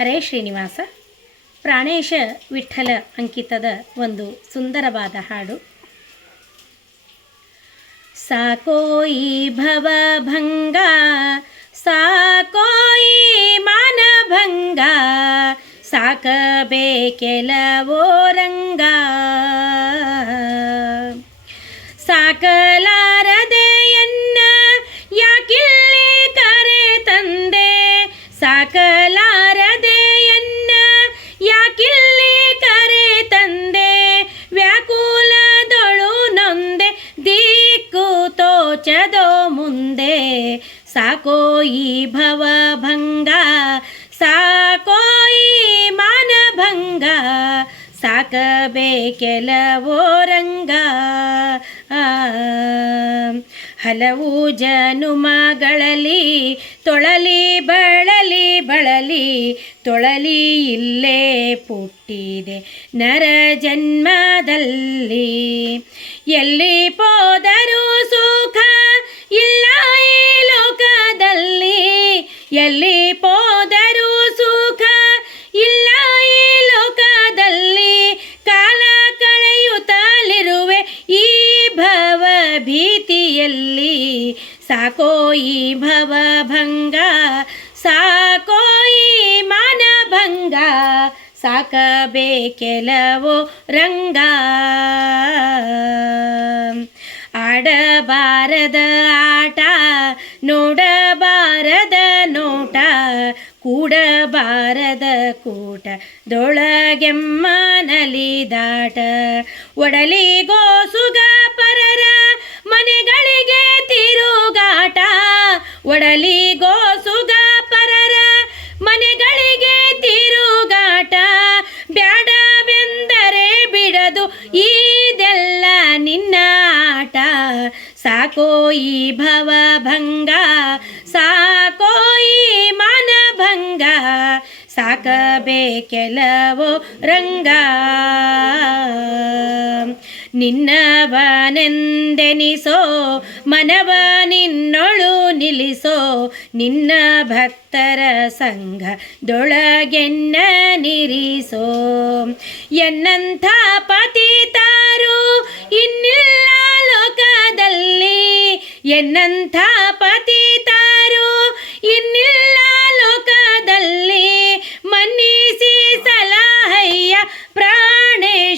ಹರೇ ಶ್ರೀನಿವಾಸ. ಪ್ರಾಣೇಶ ವಿಠಲ ಅಂಕಿತದ ಒಂದು ಸುಂದರವಾದ ಹಾಡು. ಸಾಕೋಯಿ ಭವಭಂಗ ಸಾಕೋಯಿ ಮಾನಭಂಗ ಸಾಕಬೇಕೆಲವೋ ರಂಗ. ತೋಚದೋ ಮುಂದೆ ಸಾಕೋಯಿ ಭವಭಂಗ ಸಾಕೋಯಿ ಮಾನಭಂಗ ಸಾಕಬೇಕೆಲವೋ ರಂಗ. ಆ, ಹಲವು ಜನುಮಗಳಲ್ಲಿ ತೊಳಲಿ ಬಳಲಿ ಬಳಲಿ ತೊಳಲಿ ಇಲ್ಲೇ ಪುಟ್ಟಿದೆ ನರ ಜನ್ಮದಲ್ಲಿ ಎಲ್ಲಿ ಹೋದರೂ ಹೋದರೂ ಸುಖ ಇಲ್ಲ ಈ ಲೋಕದಲ್ಲಿ. ಕಾಲ ಕಳೆಯುತ್ತಲಿರುವೆ ಈ ಭವ ಭೀತಿಯಲ್ಲಿ. ಸಾಕೋ ಸಾಕೋಯಿ ಭವಭಂಗ ಸಾಕೋಯಿ ಮಾನಭಂಗ ಸಾಕಬೇಕೆಲವೋ ರಂಗ. ಆಡಬಾರದ ಆಟ ನೋಡ ಕೂಡಬಾರದ ಕೂಟ, ದೊಳಗೆಮ್ಮನಲಿ ದಾಟ. ಒಡಲಿಗೋ ಸುಗ ಪರರ ಮನೆಗಳಿಗೆ ತಿರುಗಾಟ. ಒಡಲಿಗೋ ಸುಗ ಪರರ ಮನೆಗಳಿಗೆ ತಿರುಗಾಟ. ಬ್ಯಾಡವೆಂದರೆ ಬಿಡದು ಇದೆಲ್ಲ ನಿನ್ನ ಆಟ. ಸಾಕೋ ಈ ಭವಭಂಗ, ಸಾಕು ಸಾಕಬೇಕೆಲವೋ ರಂಗ. ನಿನ್ನವನೆಂದೆನಿಸೋ, ಮನವ ನಿನ್ನೊಳು ನಿಲ್ಲಿಸೋ, ನಿನ್ನ ಭಕ್ತರ ಸಂಘ ದೊಳಗೆನ್ನ ನಿರಿಸೋ. ಎನ್ನಂಥ ಪತಿತಾರು ಇನ್ನಿಲ್ಲ ಲೋಕದಲ್ಲಿ, ಎನ್ನಂಥ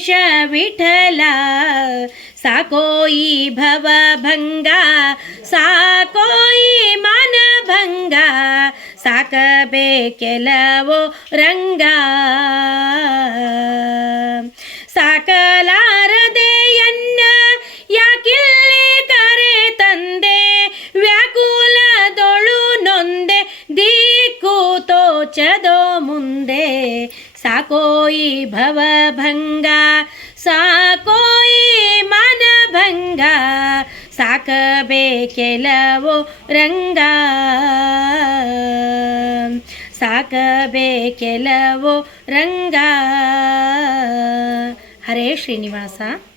ಪ್ರಾಣೇಶ ವಿಠಲ ಸಾಕೋಯಿ ಭವಭಂಗ ಸಾಕೋಯಿ ಮಾನಭಂಗ ಸಾಕಬೇಕೆಲವೋ ರಂಗ ಸಾಕೋಯಿ ಭವಭಂಗ ಮನ ಭಂಗ ಸಾಕಬೇಕೆಲವೋ ರಂಗ. ಸಾಕಬೇಕೆಲವೋ ರಂಗ. ಹರೇ ಶ್ರೀನಿವಾಸ.